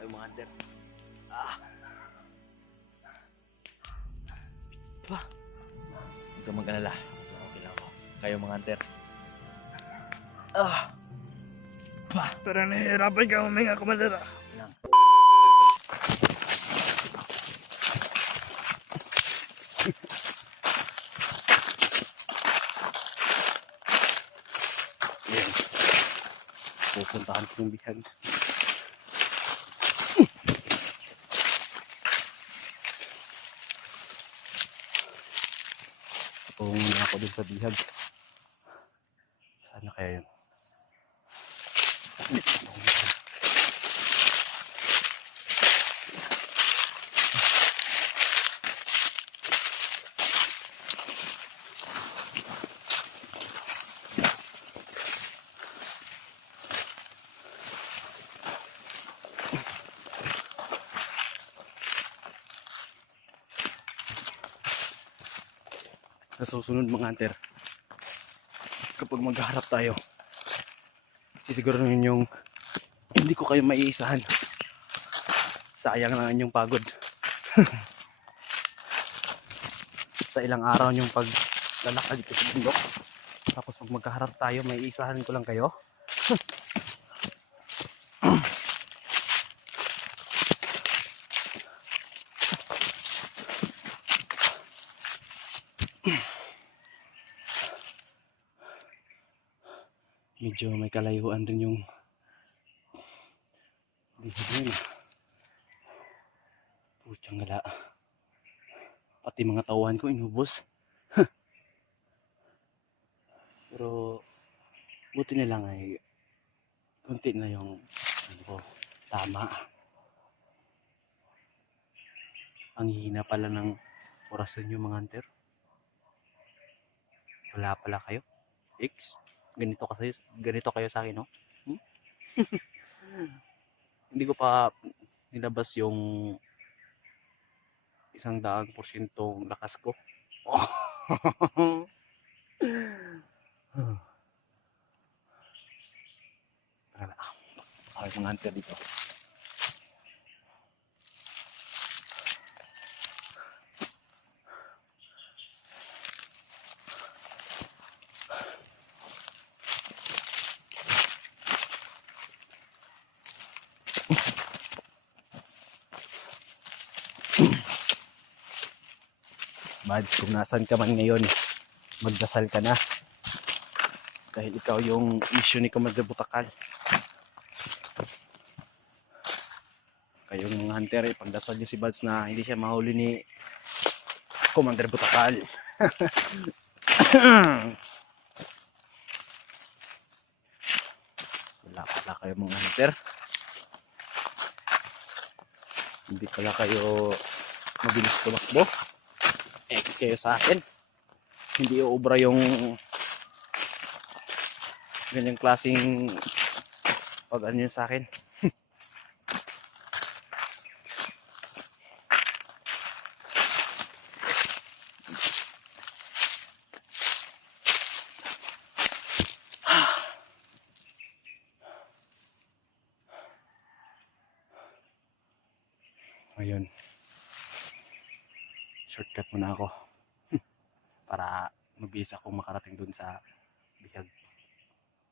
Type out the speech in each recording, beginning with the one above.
kayo mga hunter. Ah. Bah. Huwag kang mag-alala. Okay lang ako. Kayo mga hunter. Ah. Bah. Pero nahihirapan ka huminga, Commander. Lang. Ayan. Pupuntahan ko yung bihag. Kung ako dun sa bihag. Sana kaya yun? Sa susunod mga hunter, kapag maghaharap tayo, sisiguraduhin yung hindi ko kayo maiisahan. Sayang lang yung pagod. Sa ilang araw yung paglalakad dito sa bundok, tapos pag magkaharap tayo, maiisahan ko lang kayo. Medyo may kalayuan din yung bihag nila. Putyang gala. Pati mga tauhan ko inubos. Pero buti na lang ay kunti na yung ano ko, tama. Ang hina pala ng orasan nyo mga hunter. Wala pala kayo. Ganito kayo sa akin, no? Hindi ko pa nilabas yung 100% lakas ko. Ay, mga hunter dito. Mads, kung nasan ka man ngayon, magdasal ka na. Dahil ikaw yung issue ni Commander Butakal. Kayong mga hunter, pagdasal niyo si Mads na hindi siya mahuli ni Commander Butakal. Wala pala kayo mga hunter. Hindi pala kayo mabilis tumakbo. X kayo sa akin. Hindi uubra yung ganyang klaseng pag ano yun sa akin. Ngayon, shortcut muna ako para mabilis akong makarating dun sa bihag.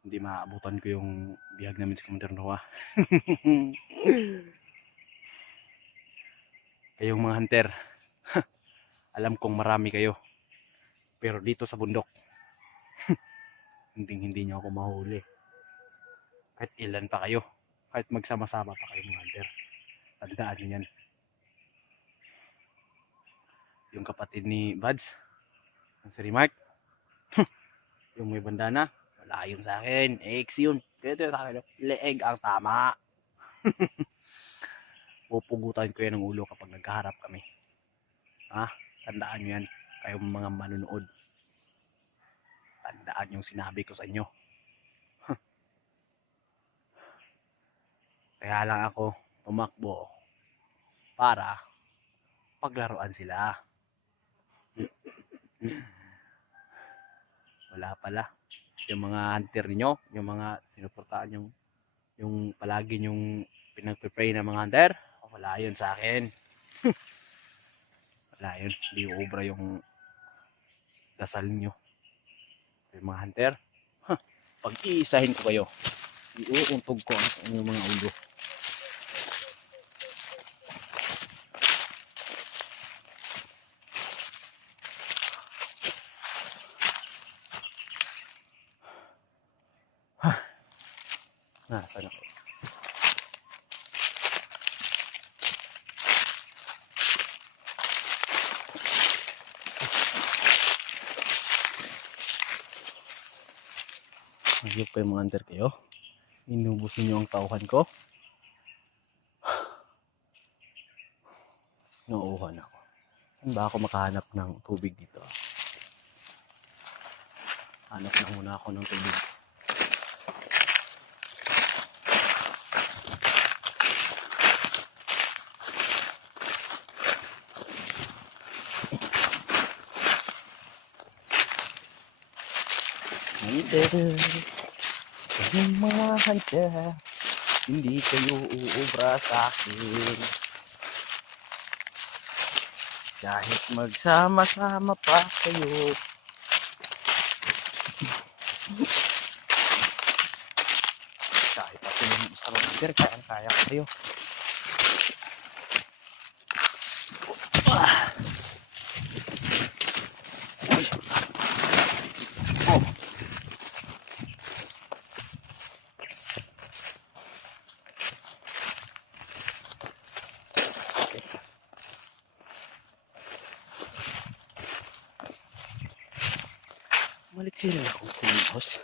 Hindi maabutan ko yung bihag namin sa Commander Noah. Kayong mga hunter, alam kong marami kayo, pero dito sa bundok hindi nyo ako mahuli. Kahit ilan pa kayo, kahit magsama-sama pa kayo mga hunter, tandaan nyo yan. Yung kapatid ni Buds, yung si Remark, yung may bandana, wala yun sa akin, X yun. Kaya ito sa akin, leeg ang tama. Pupugutan ko yan ng ulo kapag nagkaharap kami. Ha? Tandaan nyo yan, kayong mga manunood. Tandaan yung sinabi ko sa inyo. Kaya lang ako tumakbo para paglaruan sila. Wala pala. Yung mga hunter niyo, yung mga sinuportaan yung palagi yung pinagpipray ng mga hunter, wala yun sa akin. Wala yun, hindi ubra yung dasal nyo. Yung mga hunter, pag-iisahin ko kayo, iuuntog ko ang inyong mga ulo. Nasaan ako? Nagyop kayo mga hunter kayo. Inubos niyo ang tauhan ko. Nauuhan ako. Saan ba ako makahanap ng tubig dito? Hanap na muna ako ng tubig. Hunter, yung mga hunter, hindi kayo uubra sa akin. Kahit magsama-sama pa kayo. Kahit ako yung isang hunter, kaya ko kayo. Oh. Balik sila akong kumilos.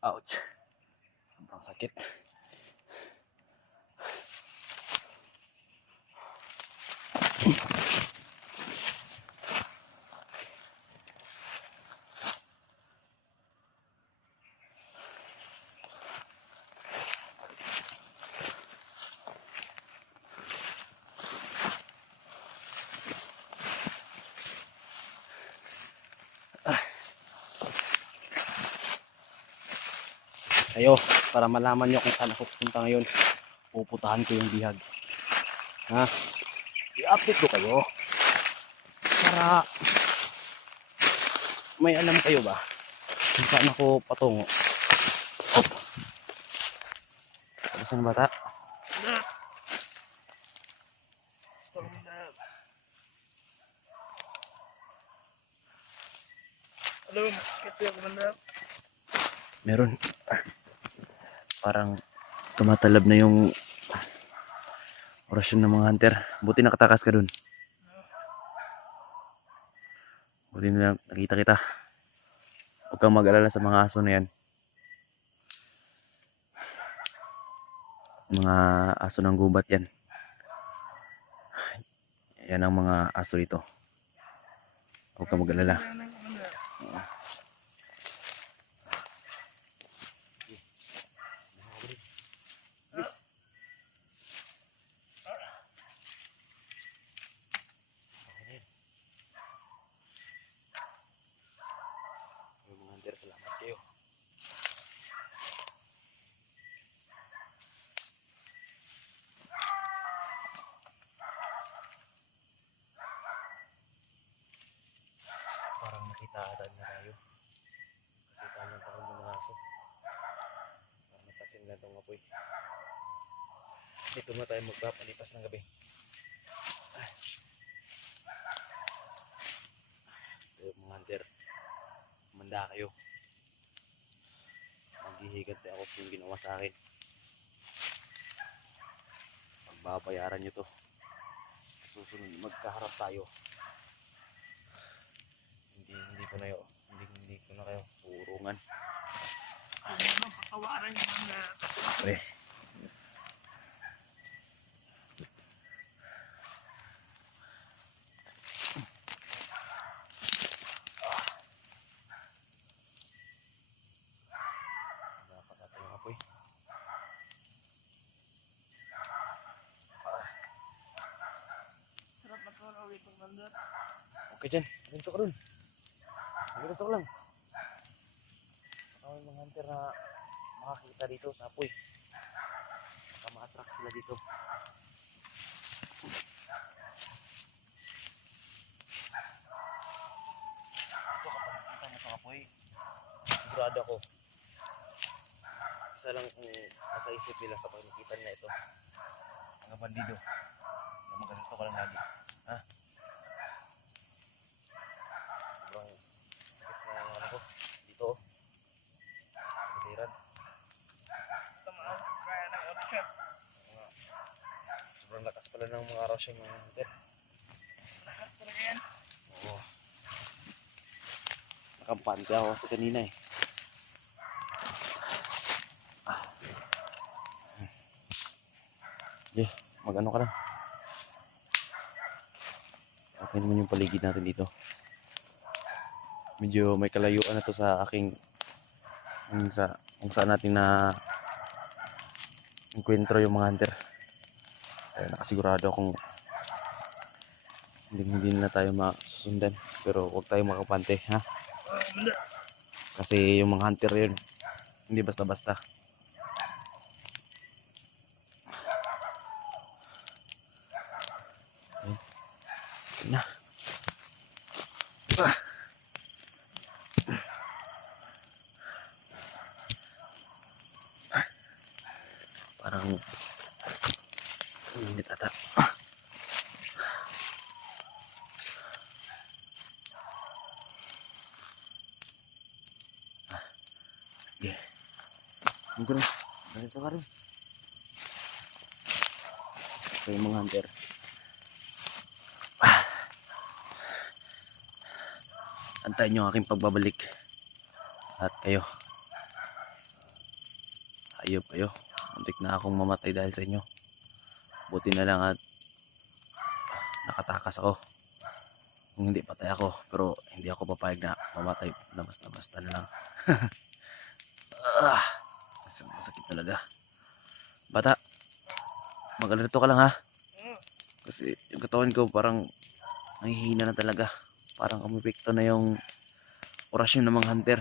Ouch. Sobrang sakit. Kayo, para malaman nyo kung saan ako pupunta ngayon, pupuntahan ko yung bihag. Ha? I-update ko kayo. Para may alam kayo ba kung saan ako patungo. Op! Saan bata? Alam, kasi ako mandar. Meron. Parang tumatalab na yung orasyon ng mga hunter. Buti nakatakas ka dun. Buti na nakita kita. Huwag kang mag-alala sa mga aso na yan. Mga aso ng gubat yan. Yan ang mga aso dito. Huwag kang mag-alala. Mga hunter, salamat kayo. Parang nakita ata na tayo. Kasi tamang taon ng mga aso. Parang napasin na itong apoy. Dito na tayo magpapalipas ng gabi. Ito mga hunter. Manda kayo. Maghihiganti ako sa yung ginawa sa akin. Pagbabayaran nyo to. Susunod, magkaharap tayo. Hindi ko na kayo urungan. Ano, patawaran niyo mandar. Pre. Nakapatay yung apoy. Sarap na to, ulit ng mandar. Okay dyan. Ganito ka ron. Ganito ka lang. kami mga hunter na makakita dito sa apoy. Baka ma-attract sila dito. Ito kapag nakita mo sa apoy, sigurado ako. Isa lang kung nasa isip nila kapag nakita nila ito. Mga bandido. Na magkasito ka lang lagi. Ha? Sobrang sakit na ano ko. Dito oh. Kaliran. Tamaan. Kaya ng option. Sobrang lakas pala ng mga araw siya mga hunter. Lakas talaga yan. Oo. Nakampante ako sa kanina eh. Yeah, mag-ano ka lang. Okay naman yung paligid natin dito. Medyo may kalayuan na to sa aking kung saan natin na enkwentro yung mga hunter. Kaya nakasigurado akong hindi na tayo masusundan. Pero huwag tayo makapante, ha? Commander. Kasi yung mga hunter yun, hindi basta-basta. Ayun na. Parang init ata. Yeah. Ang gano'n. Ganito ka rin. Ito yung mga hunter. Antayin nyo ang aking pagbabalik. At kayo. Ayop kayo. Muntik na akong mamatay dahil sa inyo. Buti na lang at nakatakas ako. Kung hindi patay ako. Pero hindi ako papayag na mamatay na basta na lang. Masakit talaga. Bata, mag-alerto ka lang ha. Kasi yung katawan ko parang nangihina na talaga. Parang umipekto na yung orasyon ng mga hunter.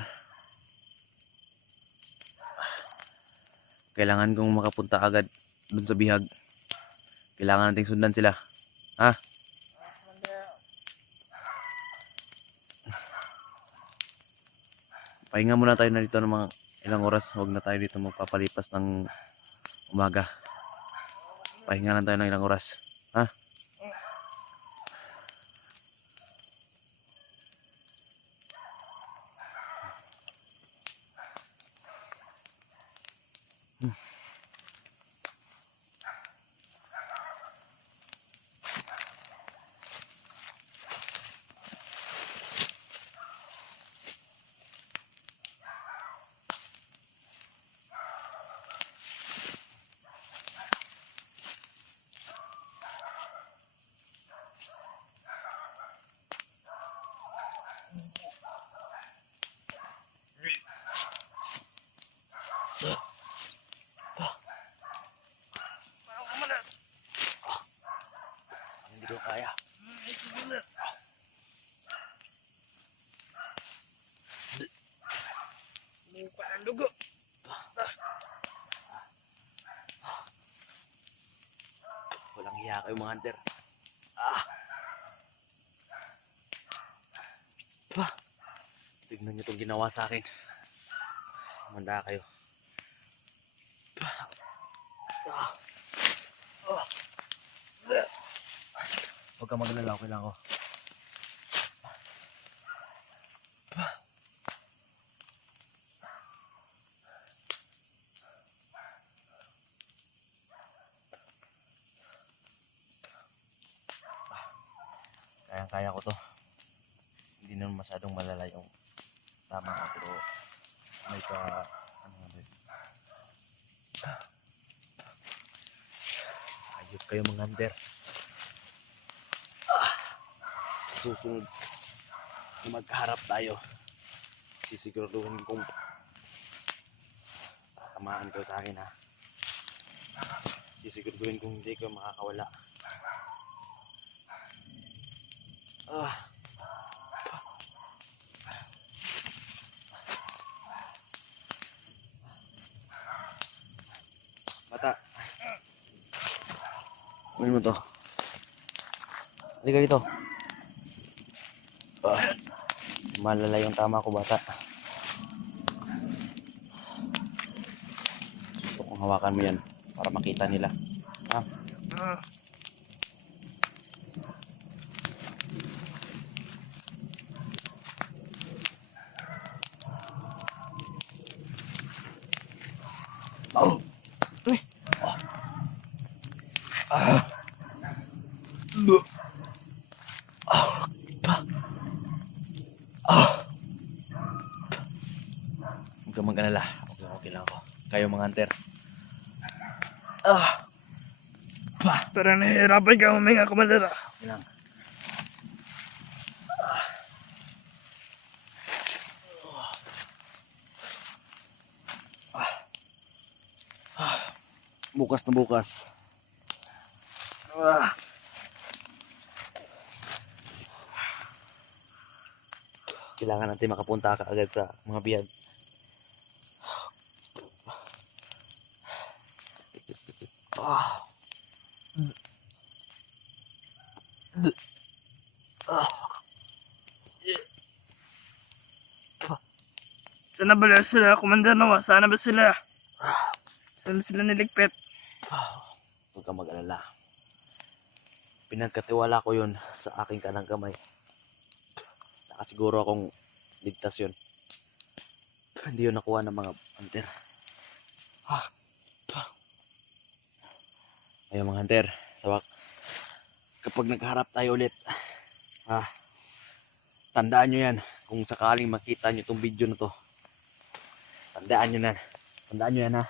Kailangan kong makapunta agad dun sa bihag. Kailangan nating sundan sila. Ha? Commander. Pahinga muna tayo na dito ng mga ilang oras. Huwag na tayo dito magpapalipas ng umaga. Pahinga lang tayo ng ilang oras. Ha? Wow, Commander. Hindi ko kaya. Commander. Mukha ng dugo. Walang hiya kayo mga hunter. Tignan nyo itong ginawa sa akin. Manda kayo. Huwag ka magalala, okay lang ako. Kayang-kaya ko to. Hindi naman masyadong malala yung tama ko, pero may ka ano nga ba yun? Ayop kayo mga hunter. Susunod na magharap tayo, sisiguraduhin kong tamaan kayo sa akin ha. Sisiguraduhin kong hindi kayo makakawala. Kunin mo to. Halika dito. Malala yung tama ko, bata. Gusto kong hawakan mo yan para makita nila. Ha? Ah, Oh. Uy. Ah. Huwag kang mag-alala. Okay lang ako. Kayo mga hunter. Parang nahihirapan ka huminga, Commander. Okay lang. Bukas na bukas. Kailangan natin makapunta ka agad sa mga biyag. Sana ba sila, Commander Noah? Sana ba sila? Sana sila niligpit? Huwag kang mag-alala. Pinagkatiwala ko yun sa aking kanang kamay. Nakasiguro akong ligtas yun. Hindi yun nakuha ng mga hunter. Ayun mga hunter, sawak. Kapag nagharap tayo ulit, tandaan nyo yan. Kung sakaling makita nyo itong video na to, tandaan nyo yan ha.